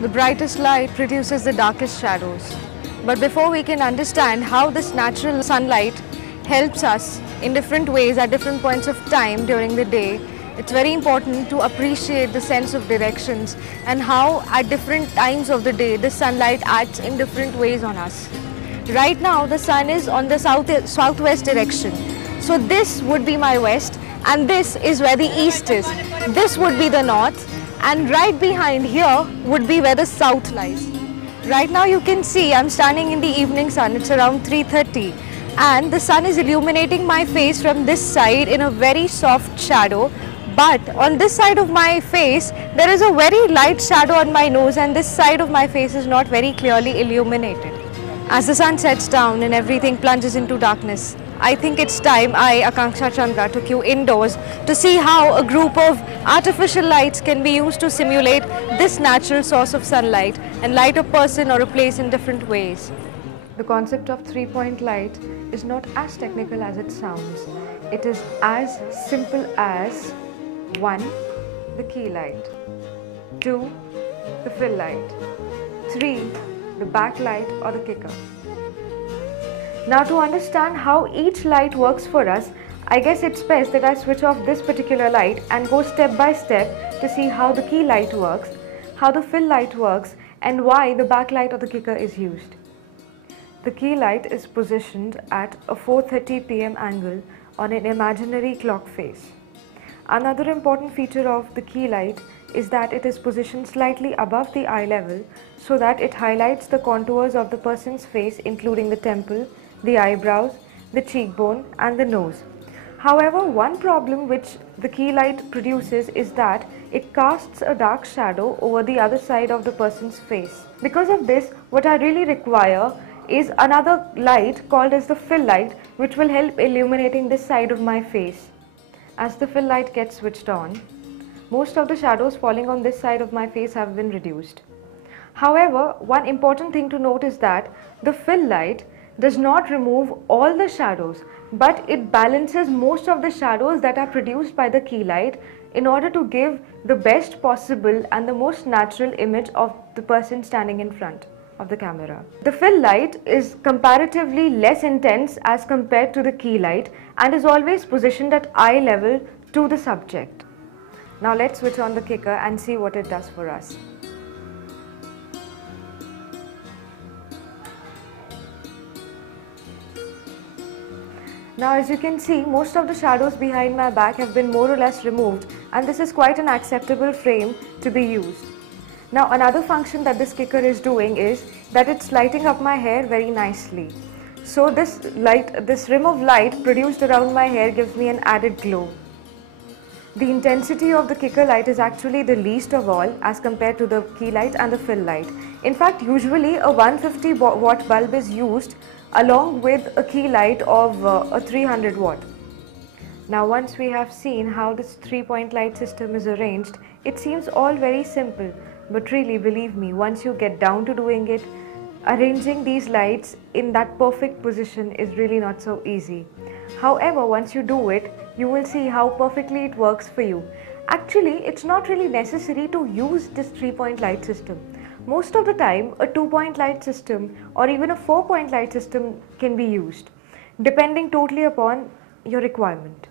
The brightest light produces the darkest shadows. But before we can understand how this natural sunlight helps us in different ways at different points of time during the day, it's very important to appreciate the sense of directions and how at different times of the day the sunlight acts in different ways on us. Right now the sun is on the southwest direction. So this would be my west and this is where the east is. This would be the north and right behind here would be where the south lies. Right now you can see I'm standing in the evening sun. It's around 3:30 and the sun is illuminating my face from this side in a very soft shadow. But on this side of my face there is a very light shadow on my nose and this side of my face is not very clearly illuminated. As the sun sets down and everything plunges into darkness, I think it's time I, Akanksha Chandra, took you indoors to see how a group of artificial lights can be used to simulate this natural source of sunlight and light a person or a place in different ways. The concept of three-point light is not as technical as it sounds. It is as simple as 1. The key light, 2. The fill light, 3. The backlight or the kicker. Now to understand how each light works for us, I guess it's best that I switch off this particular light and go step by step to see how the key light works, how the fill light works and why the backlight or the kicker is used. The key light is positioned at a 4:30 p.m. angle on an imaginary clock face. Another important feature of the key light is that it is positioned slightly above the eye level so that it highlights the contours of the person's face, including the temple, the eyebrows, the cheekbone and the nose. However, one problem which the key light produces is that it casts a dark shadow over the other side of the person's face. Because of this, what I really require is another light called as the fill light, which will help illuminating this side of my face. As the fill light gets switched on, most of the shadows falling on this side of my face have been reduced. However, one important thing to note is that the fill light does not remove all the shadows, but it balances most of the shadows that are produced by the key light in order to give the best possible and the most natural image of the person standing in front of the camera. The fill light is comparatively less intense as compared to the key light and is always positioned at eye level to the subject. Now let's switch on the kicker and see what it does for us. Now as you can see, most of the shadows behind my back have been more or less removed and this is quite an acceptable frame to be used. Now another function that this kicker is doing is that it's lighting up my hair very nicely. So this rim of light produced around my hair gives me an added glow. The intensity of the kicker light is actually the least of all as compared to the key light and the fill light. In fact, usually a 150 watt bulb is used along with a key light of a 300 watt. Now once we have seen how this three-point light system is arranged, it seems all very simple, but really believe me, once you get down to doing it, arranging these lights in that perfect position is really not so easy. However, once you do it, you will see how perfectly it works for you. Actually, it's not really necessary to use this three-point light system. Most of the time, a two-point light system or even a four-point light system can be used, depending totally upon your requirement.